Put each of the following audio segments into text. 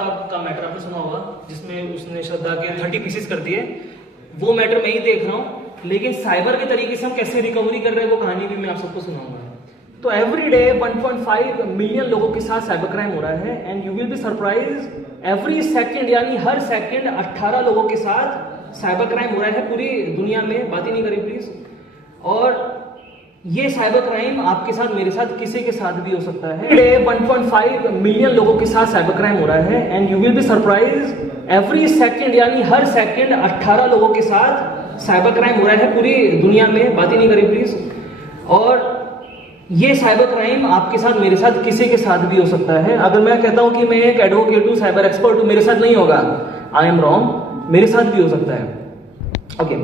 आफ्ताब का मैटर आपने सुना होगा, जिसमें उसने श्रद्धा के 30 पीसेस कर दिए। वो मैटर मैं ही देख रहा हूँ, लेकिन साइबर के तरीके से हम कैसे रिकवरी कर रहे हैं वो कहानी भी मैं आप सबको सुनाऊंगा। तो एवरी डे 1.5 मिलियन लोगों के साथ साइबर क्राइम हो रहा है, and you will be surprise every second, यानी हर सेकंड 18 लोगों के साथ साइबर क्राइम हो रहा है पूरी दुनिया में। बात ही नहीं करें प्लीज। और ये साइबर क्राइम आपके साथ, मेरे साथ, किसी के साथ भी हो सकता है। डे 1.5 मिलियन लोगों के साथ साइबर क्राइम हो रहा है, and you will be surprise every second, यानी हर सेकंड 18 लोगों के साथ साइबर क्राइम हो रहा है पूरी दुनिया में। बात ही नहीं करें प्लीज। और ये साइबर क्राइम आपके साथ, मेरे साथ, किसी के साथ भी हो सकता है। अगर मैं कहता हूं कि मैं एक एडवोकेट हूं, साइबर एक्सपर्ट हूं, मेरे साथ नहीं होगा, आई एम रॉन्ग, मेरे साथ भी हो सकता है। ओके,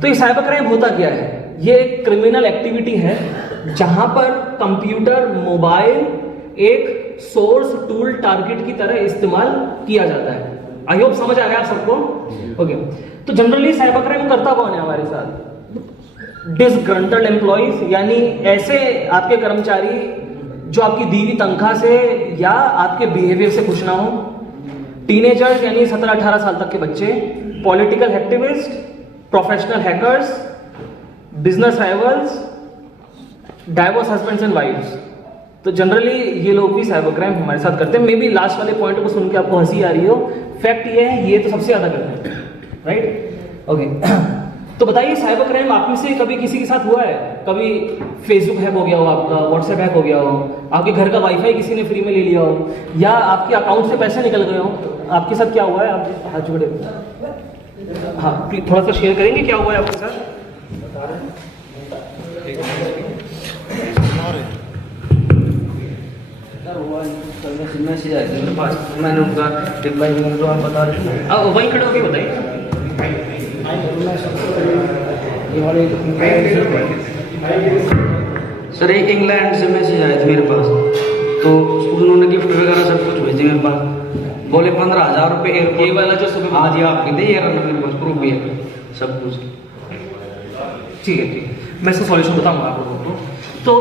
तो ये साइबर क्राइम होता क्या है? ये एक क्रिमिनल एक्टिविटी है जहां पर कंप्यूटर, मोबाइल एक सोर्स, टूल, टारगेट की तरह इस्तेमाल किया जाता है। आई होप समझ आ गया आप सबको। ओके, तो जनरली साइबर क्राइम करता कौन है हमारे साथ? डिसग्रंटल्ड एम्प्लॉइज, यानी ऐसे आपके कर्मचारी जो आपकी दी हुई तनख्वाह से या आपके बिहेवियर से खुश ना हो। टीनेजर्स, यानी 17-18 साल तक के बच्चे। Political activist, professional hackers, business rivals, divorce husbands and wifes. तो जनरली ये लोग भी साइबर क्राइम हमारे साथ करते हैं। मे बी लास्ट वाले पॉइंट को सुन के आपको हंसी आ रही हो, फैक्ट ये है, ये तो सबसे ज्यादा करते हैं, राइट? ओके, तो बताइए साइबर क्राइम आप में से कभी किसी के साथ हुआ है? कभी फेसबुक हैक हो गया हो, आपका व्हाट्सएप हैक हो गया हो, आपके घर का वाईफाई किसी ने फ्री में ले लिया हो, या आपके अकाउंट से पैसे निकल गए हो? आपके साथ क्या हुआ है? आप हाथ जोड़े, हाँ प्लीज थोड़ा सा शेयर करेंगे क्या हुआ है आपके साथ? मैसेज आया मेरे पास, मैंने उनका रिप्लाई दिया तो आप बता रहे हैं। वहीं खड़े होके बताइए। सर एक इंग्लैंड से मैसेज आया था मेरे पास, तो उन्होंने गिफ्ट वगैरह सब कुछ भेजे मेरे पास। बोले 15,000 रुपये एयरपोर्ट। ये वाला जो सुबह हाँ जी आपके दे यार, मेरे पास प्रूफ भी है सब कुछ। ठीक है, ठीक है, मैं इसका सॉल्यूशन बताऊंगा आप लोगों को। तो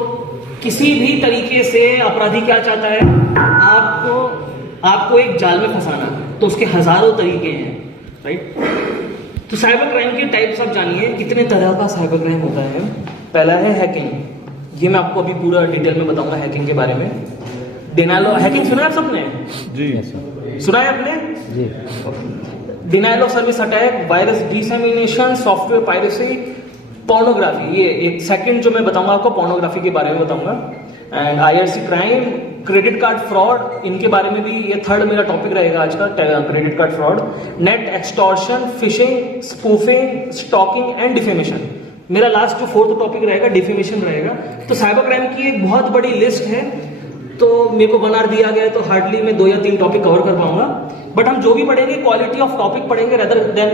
किसी भी तरीके से अपराधी क्या चाहता है? आपको एक जाल में फंसाना। तो उसके हजारों तरीके हैं, राइट? तो साइबर क्राइम के टाइप्स आप जानिए, कितने तरह का साइबर क्राइम होता है। पहला है हैकिंग। ये मैं आपको अभी पूरा डिटेल में बताऊंगा हैकिंग के बारे में। डिनायल हैकिंग सुना है आप सबने? जी सुना है आपने? जी। Denial of service attack, virus dissemination, software piracy, pornography. ये एक सेकंड जो मैं बताऊंगा आपको पोर्नोग्राफी के बारे में बताऊंगा। And IRC crime, credit card fraud, इनके बारे में भी ये थर्ड मेरा टॉपिक रहेगा आज का, credit card fraud, net extortion, phishing, spoofing, stalking and defamation. मेरा लास्ट जो फोर्थ टॉपिक रहेगा डिफेमेशन रहेगा। तो साइबर क्राइम की एक बहुत बड़ी लिस्ट है, तो मेरे को 1 आवर दिया गया है, तो हार्डली मैं 2 या 3 टॉपिक कवर कर पाऊंगा। बट हम जो भी पढ़ेंगे क्वालिटी ऑफ टॉपिक पढ़ेंगे रेदर देन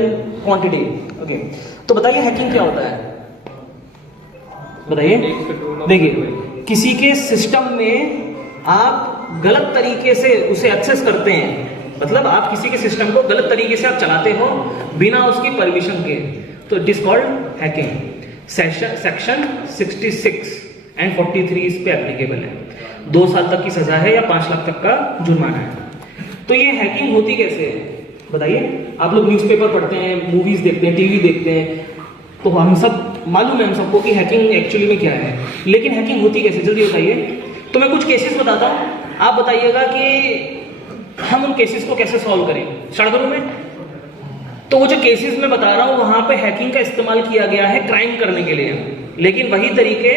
क्वांटिटी। ओके, तो बताइए हैकिंग क्या होता है? बताइए। देखिए, किसी के सिस्टम में आप गलत तरीके से उसे एक्सेस करते हैं, मतलब आप किसी के सिस्टम को गलत तरीके से आप चलाते हो बिना उसकी परमिशन के, तो it is called hacking. Section 66 and 43 इस पे एप्लीकेबल है। 2 साल तक की सजा है या 5 लाख तक का जुर्माना है। तो ये हैकिंग होती कैसे है बताइए? आप लोग न्यूज़पेपर पढ़ते हैं, मूवीज देखते हैं, टीवी देखते हैं, तो हम सब मालूम है हम सबको कि हैकिंग एक्चुअली में क्या है। लेकिन हैकिंग होती कैसे, जल्दी बताइए। तो मैं कुछ केसेस बताता हूँ, आप बताइएगा कि हम उन केसेस को कैसे सॉल्व करें। स्टार्ट करूं मैं? तो वो जो केसेस मैं बता रहा हूं वहां पे हैकिंग का इस्तेमाल किया गया है क्राइम करने के लिए, लेकिन वही तरीके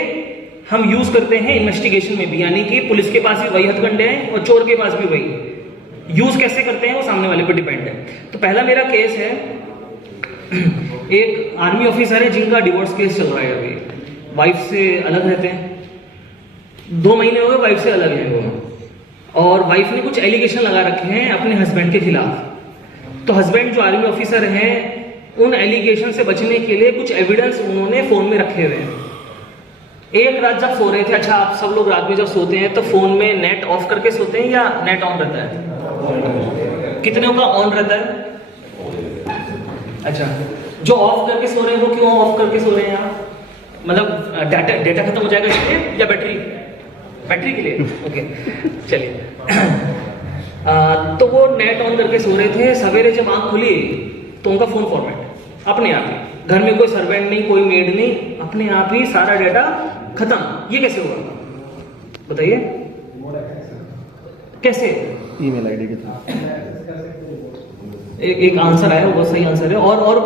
हम यूज करते हैं इन्वेस्टिगेशन में भी, यानी कि पुलिस के पास भी वही हथकंडे हैं और चोर के पास भी वही। यूज कैसे करते हैं वो सामने वाले पर डिपेंड है। तो पहला मेरा केस है, एक आर्मी ऑफिसर है जिनका डिवोर्स केस चल रहा है अभी, वाइफ से अलग रहते हैं, 2 महीने हो गए वाइफ से अलग है वो, और वाइफ ने कुछ एलिगेशन लगा रखे हैं अपने हस्बैंड के खिलाफ। तो हस्बैंड जो आर्मी ऑफिसर हैं, उन एलिगेशन से बचने के लिए कुछ एविडेंस उन्होंने फोन में रखे हुए हैं। एक रात जब सो रहे थे, अच्छा आप सब लोग रात में जब सोते हैं तो फोन में नेट ऑफ करके सोते हैं या नेट ऑन रहता है? कितने का ऑन रहता है? अच्छा, जो ऑफ करके सो रहे हैं वो क्यों ऑफ करके सो रहे हैं आप? मतलब डेटा खत्म हो जाएगा इसलिए या बैटरी के लिए? ओके, चलिए। तो वो नेट ऑन करके सो रहे थे, सवेरे जब आंख खुली तो उनका फोन फॉर्मेट अपने आप ही, घर में कोई सर्वेंट नहीं, कोई मेड नहीं, अपने आप ही सारा डाटा खत्म। ये कैसे हुआ बताइए, कैसे? ईमेल आईडी के थ्रू। एक आंसर आया, बहुत सही आंसर है। और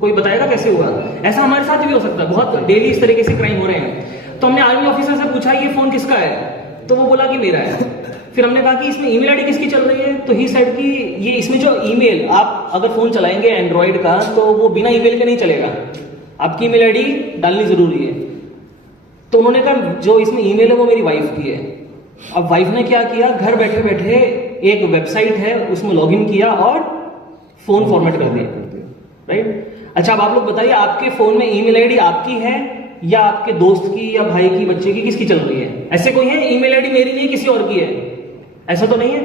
कोई बताएगा कैसे हुआ? ऐसा हमारे साथ भी हो सकता है, बहुत डेली इस तरीके से क्राइम हो रहे हैं। तो हमने आर्मी ऑफिसर से पूछा ये फोन किसका है, तो वो बोला कि मेरा है। फिर हमने कहा कि इसमें ईमेल आईडी किसकी चल रही है, तो ही साइड की ये इसमें जो ईमेल, आप अगर फोन चलाएंगे एंड्रॉइड का तो वो बिना ईमेल के नहीं चलेगा, आपकी ईमेल आईडी डालनी जरूरी है। तो उन्होंने कहा जो इसमें ईमेल है वो मेरी वाइफ की है। अब वाइफ ने क्या किया, घर बैठे बैठे एक वेबसाइट है उसमें लॉगिन किया और फोन फॉर्मेट कर दिया, राइट। अच्छा, अब आप लोग बताइए आपके फोन में ईमेल आईडी आपकी है या आपके दोस्त की या भाई की, बच्चे की, किसकी चल रही है? ऐसे कोई है ईमेल आईडी मेरी नहीं किसी और की है? ऐसा तो नहीं है।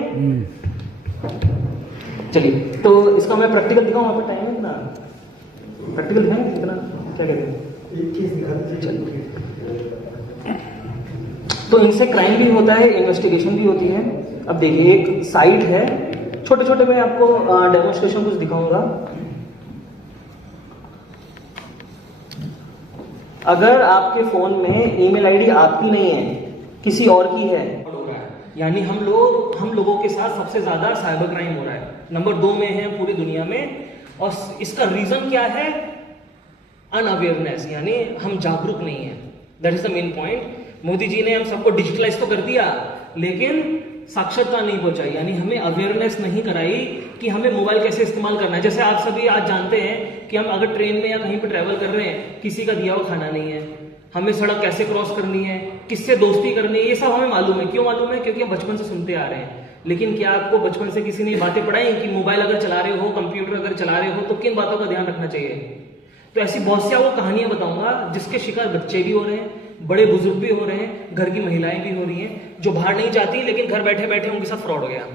चलिए, तो इसका मैं प्रैक्टिकल दिखाऊं, आपका टाइम है कितना? प्रैक्टिकल दिखाएं कितना, क्या कहते हैं? चलिए, तो इनसे क्राइम भी होता है, इन्वेस्टिगेशन भी होती है। अब देखिए, एक साइट है, छोटे छोटे मैं आपको डेमोन्स्ट्रेशन कुछ दिखाऊंगा। अगर आपके फोन में ईमेल आईडी आपकी नहीं है, किसी और की है, यानी हम लोगों के साथ सबसे ज्यादा साइबर क्राइम हो रहा है, नंबर 2 में है पूरी दुनिया में। और इसका रीजन क्या है? अनअवेयरनेस, यानी हम जागरूक नहीं है। That is the main point. Modi ji ने हम सबको डिजिटलाइज तो कर दिया, लेकिन साक्षरता नहीं पहुंचाई, यानी हमें अवेयरनेस नहीं कराई कि हमें मोबाइल कैसे इस्तेमाल करना है। जैसे आप सभी आज जानते हैं कि हम अगर ट्रेन में या कहीं पर ट्रैवल कर रहे हैं, किसी का दिया हुआ खाना नहीं है, हमें सड़क कैसे क्रॉस करनी है, किससे दोस्ती करनी है, ये सब हमें मालूम है। क्यों मालूम है? क्योंकि हम बचपन से सुनते आ रहे हैं। लेकिन क्या आपको बचपन से किसी ने बातें पढ़ाई कि मोबाइल अगर चला रहे हो, कंप्यूटर अगर चला रहे हो, तो किन बातों का ध्यान रखना चाहिए? तो ऐसी बहुत सी आपको कहानियां बताऊंगा जिसके शिकार बच्चे भी हो रहे हैं, बड़े बुजुर्ग भी हो रहे हैं, घर की महिलाएं भी हो रही हैं, जो बाहर नहीं जाती लेकिन घर बैठे बैठे उनके साथ फ्रॉड हो गया।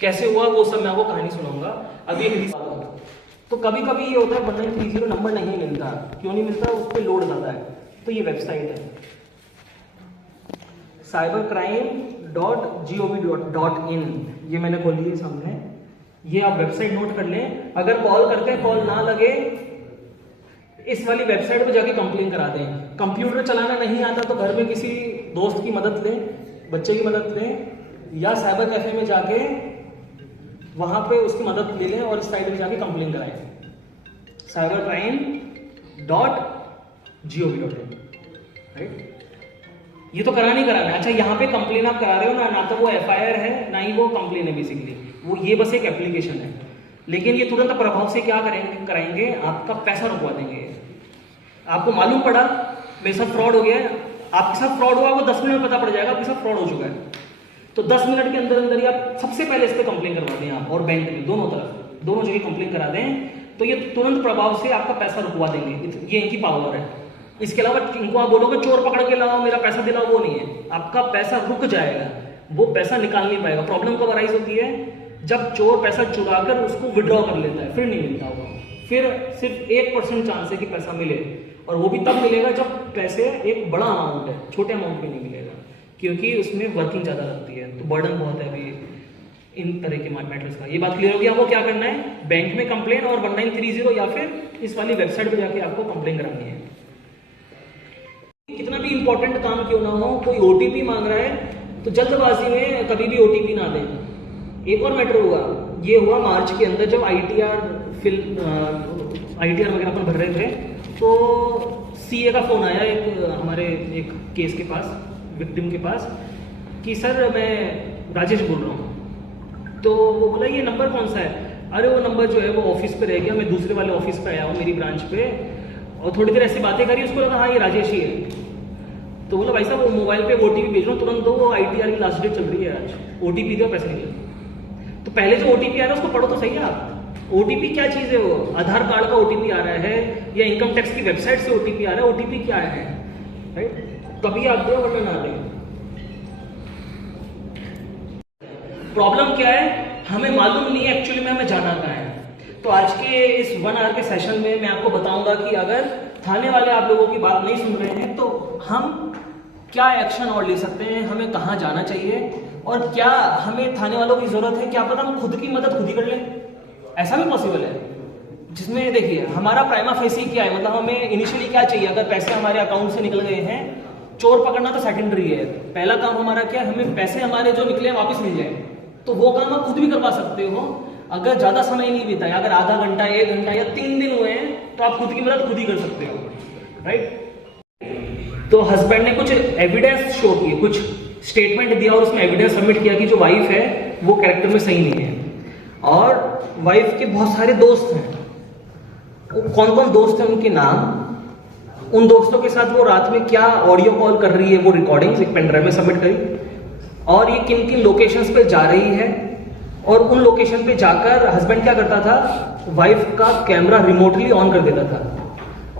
कैसे हुआ वो सब मैं आपको कहानी सुनाऊंगा। अभी एक तो कभी कभी ये होता है 1930 नंबर नहीं मिलता। क्यों नहीं मिलता? उस पर लोड ज्यादा है। तो ये वेबसाइट है cybercrime.gov.in, ये मैंने खोली है सामने। ये आप वेबसाइट नोट कर लें। अगर कॉल करते हैं, कॉल ना लगे, इस वाली वेबसाइट पे जाके कंप्लेन करा दें। कंप्यूटर चलाना नहीं आता तो घर में किसी दोस्त की मदद लें, बच्चे की मदद लें, या साइबर कैफे में जाके वहां पे उसकी मदद ले लें और इस साइट में जाके कंप्लेन कराएं। cybercrime.gov.in, right. ये तो कराना ही कराना है। अच्छा, यहाँ पे कंप्लेन आप करा रहे हो ना तो वो FIR है ना ही वो कंप्लेन है। बेसिकली वो ये बस एक एप्लीकेशन है, लेकिन ये तुरंत प्रभाव से क्या कराएंगे, आपका पैसा रुकवा देंगे। आपको मालूम पड़ा मेरे साथ फ्रॉड हो गया है, आपके साथ फ्रॉड हुआ, वो 10 मिनट में पता पड़ जाएगा आपके साथ फ्रॉड हो चुका है। तो 10 मिनट के अंदर अंदर ही आप सबसे पहले इस पर कंप्लेन करवा दें, आप और बैंक में दोनों तरफ, दोनों जगह कंप्लेन करा दें, तो ये तुरंत प्रभाव से आपका पैसा रुकवा देंगे। ये इनकी पावर है। इसके अलावा इनको आप बोलोगे चोर पकड़ के लाओ, मेरा पैसा दिलाओ, वो नहीं है। आपका पैसा रुक जाएगा, वो पैसा निकाल नहीं पाएगा। प्रॉब्लम कब अराइज होती है? जब चोर पैसा चुरा कर उसको विड्रॉ कर लेता है, फिर नहीं मिलता होगा। फिर सिर्फ 1% चांस है कि पैसा मिले, और वो भी तब मिलेगा जब पैसे एक बड़ा अमाउंट है, छोटे अमाउंट पे नहीं मिलेगा, क्योंकि उसमें वर्किंग ज़्यादा लगती है, तो बर्डन बहुत है अभी इन तरह के मैटर्स का। ये बात क्लियर होगी? आपको क्या करना है? बैंक में कंप्लेन और 1930 या फिर इस वाली वेबसाइट पे जाके आपको कंप्लेन करानी है। कितना भी इंपॉर्टेंट काम क्यों ना हो, कोई OTP मांग रहा है तो जल्दबाजी में कभी भी OTP ना दें। एक और मैटर हुआ, ये हुआ मार्च के अंदर जब ITR वगैरह अपन भर रहे थे, तो CA का फोन आया हमारे एक केस के पास, विक्टिम के पास, कि सर मैं राजेश बोल रहा हूँ। तो वो बोला ये नंबर कौन सा है? अरे वो नंबर जो है वो ऑफिस पे रह गया, मैं दूसरे वाले ऑफिस पे आया हूँ मेरी ब्रांच पे, और थोड़ी देर ऐसी बातें करी, उसको लगा हाँ ये राजेश ही है। तो बोला भाई साहब वो मोबाइल पे OTP भेज रहा हूँ, तुरंत दो, वो ITR की लास्ट डेट चल रही है आज, OTP दो, पैसे निकले। तो पहले जो OTP आ रहा है उसको पढ़ो तो सही है आप। OTP क्या चीज़ है? वो आधार कार्ड का OTP आ रहा है या इनकम टैक्स की वेबसाइट से OTP आ रहा है, OTP क्या है, राइट? तभी आप दो वरना ना दें। प्रॉब्लम क्या है? हमें मालूम नहीं है एक्चुअली में हमें जाना कहाँ है। तो आज के इस 1 आवर के सेशन में मैं आपको बताऊंगा कि अगर थाने वाले आप लोगों की बात नहीं सुन रहे हैं तो हम क्या एक्शन और ले सकते हैं, हमें कहाँ जाना चाहिए, और क्या हमें थाने वालों की जरूरत है? क्या पता हम खुद की मदद खुद ही कर लें, ऐसा भी पॉसिबल है। जिसमें देखिए हमारा प्राइमा फेसी क्या है, मतलब हमें इनिशियली क्या चाहिए? अगर पैसे हमारे अकाउंट से निकल गए हैं, चोर पकड़ना तो सेकेंडरी है, पहला काम हमारा क्या है? हमें पैसे हमारे जो निकले हैं वापस मिल जाए। तो वो काम आप खुद भी करवा सकते हो। अगर ज्यादा समय नहीं बीता है, अगर आधा घंटा, 1 घंटा या 3 दिन हुए हैं, तो आप खुद की मदद खुद ही कर सकते हो, राइट। तो हस्बैंड ने कुछ एविडेंस शो किए, कुछ स्टेटमेंट दिया और उसमें एविडेंस सबमिट किया कि जो वाइफ है वो कैरेक्टर में सही नहीं है। और वाइफ के बहुत सारे दोस्त हैं, कौन कौन दोस्त हैं उनके नाम, उन दोस्तों के साथ वो रात में क्या ऑडियो कॉल कर रही है, वो रिकॉर्डिंग्स एक पेन ड्राइव में सबमिट करी, और ये किन किन लोकेशंस पे जा रही है। और उन लोकेशन पे जाकर हस्बैंड क्या करता था? वाइफ का कैमरा रिमोटली ऑन कर देता था,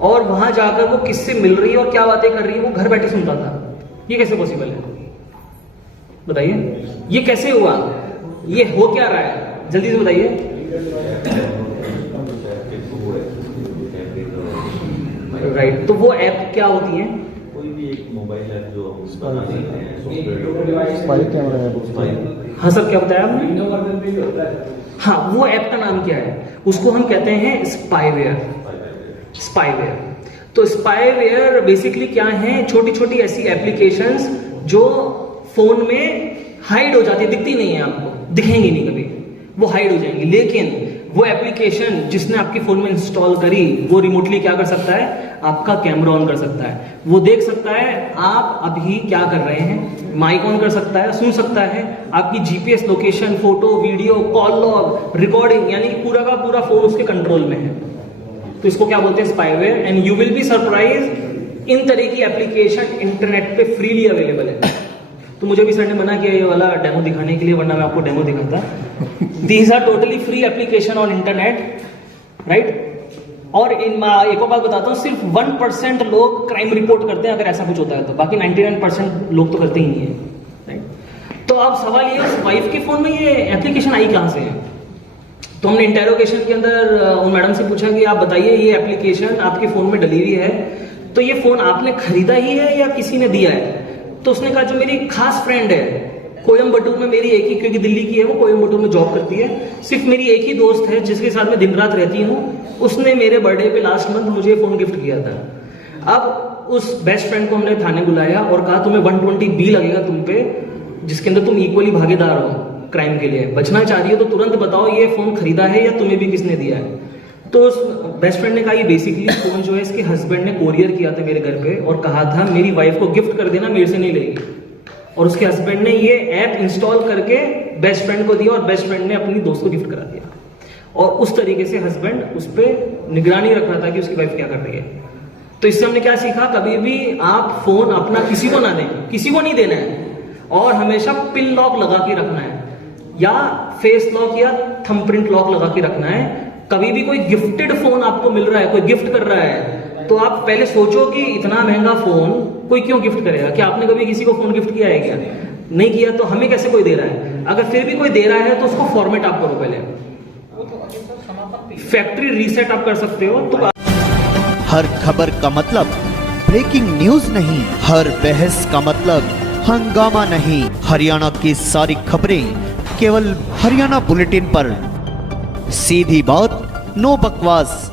और वहां जाकर वो किससे मिल रही है और क्या बातें कर रही है वो घर बैठे सुनता था। ये कैसे पॉसिबल है बताइए? ये कैसे हुआ? ये हो क्या रहा है? जल्दी से बताइए। राइट, तो वो ऐप क्या होती है? कोई भी एक मोबाइल ऐप जो हम बना देते हैं, स्पाई कैमरा है। हाँ सर, क्या बताया आपने? हाँ, वो ऐप का नाम क्या है? उसको हम कहते हैं स्पाईवेयर। स्पाईवेयर, तो स्पाईवेयर बेसिकली क्या है? छोटी छोटी ऐसी एप्लीकेशंस जो फोन में हाइड हो जाती है, दिखती नहीं है आपको, दिखेंगी नहीं कभी, वो हाइड हो जाएंगी। लेकिन वो एप्लीकेशन जिसने आपके फोन में इंस्टॉल करी, वो रिमोटली क्या कर सकता है? आपका कैमरा ऑन कर सकता है, वो देख सकता है आप अभी क्या कर रहे हैं, माइक ऑन कर सकता है, सुन सकता है, आपकी GPS location, photo, video, call log, recording, यानी पूरा का पूरा फोन उसके कंट्रोल में है। तो इसको क्या बोलते हैं? Spyware. And you will be surprise, इन तरह की एप्लीकेशन इंटरनेट पे फ्रीली अवेलेबल है। तो मुझे भी सर ने मना किया ये वाला डेमो दिखाने के लिए, वरना मैं आपको डेमो दिखाता। These are totally free application on internet, right. और एक और बात बताता हूँ, सिर्फ 1% लोग क्राइम रिपोर्ट करते हैं अगर ऐसा कुछ होता है तो, बाकी 99% लोग तो करते ही नहीं है, राइट। तो अब सवाल ये है, वाइफ के फोन में ये एप्लीकेशन आई कहाँ से है? तो हमने इंटेरोगेशन के अंदर उन मैडम से पूछा कि आप बताइए ये एप्लीकेशन आपके फोन में डली हुई है, तो ये फोन आपने खरीदा ही है या किसी ने दिया है? तो उसने कहा जो मेरी खास फ्रेंड है कोयम्बटूर में, मेरी एक ही, क्योंकि दिल्ली की है वो, कोयम्बटूर में जॉब करती है, सिर्फ मेरी एक ही दोस्त है जिसके साथ मैं दिन रात रहती हूँ, उसने मेरे बर्थडे पे लास्ट मंथ मुझे फोन गिफ्ट किया था। अब उस बेस्ट फ्रेंड को हमने थाने बुलाया और कहा तुम्हें 120B लगेगा तुम पे, जिसके अंदर तुम इक्वली भागीदार हो क्राइम के लिए, बचना चाह रही हो तो तुरंत बताओ ये फोन खरीदा है या तुम्हें भी किसने दिया है। तो उस बेस्ट फ्रेंड ने कहा ये बेसिकली फोन जो है इसके हस्बैंड ने कोरियर किया था मेरे घर पे और कहा था मेरी वाइफ को गिफ्ट कर देना, मेरे से नहीं लेगी। और उसके हस्बैंड ने ये ऐप इंस्टॉल करके बेस्ट फ्रेंड को दिया और बेस्ट फ्रेंड ने अपनी दोस्त को गिफ्ट करा दिया। और उस तरीके से हस्बैंड उस पर निगरानी रख रहा था कि उसकी वाइफ क्या कर रही है। तो इससे हमने क्या सीखा? कभी भी आप फोन अपना किसी को ना दें, किसी को नहीं देना है, और हमेशा पिन लॉक लगा के रखना है या फेस लॉक या थंबप्रिंट लॉक लगा के रखना है। कभी भी कोई गिफ्टेड फोन आपको मिल रहा है, कोई गिफ्ट कर रहा है, तो आप पहले सोचो कि इतना महंगा फोन कोई क्यों गिफ्ट करेगा? क्या आपने कभी किसी को फोन गिफ्ट किया है क्या? नहीं किया, तो हमें कैसे कोई दे रहा है? अगर फिर भी कोई दे रहा है तो उसको फॉर्मेट आप करो पहले, फैक्ट्री रीसेट आप कर सकते हो। तो हर खबर का मतलब ब्रेकिंग न्यूज नहीं, हर बहस का मतलब हंगामा नहीं। हरियाणा की सारी खबरें केवल हरियाणा बुलेटिन पर, सीधी बात, नो बकवास।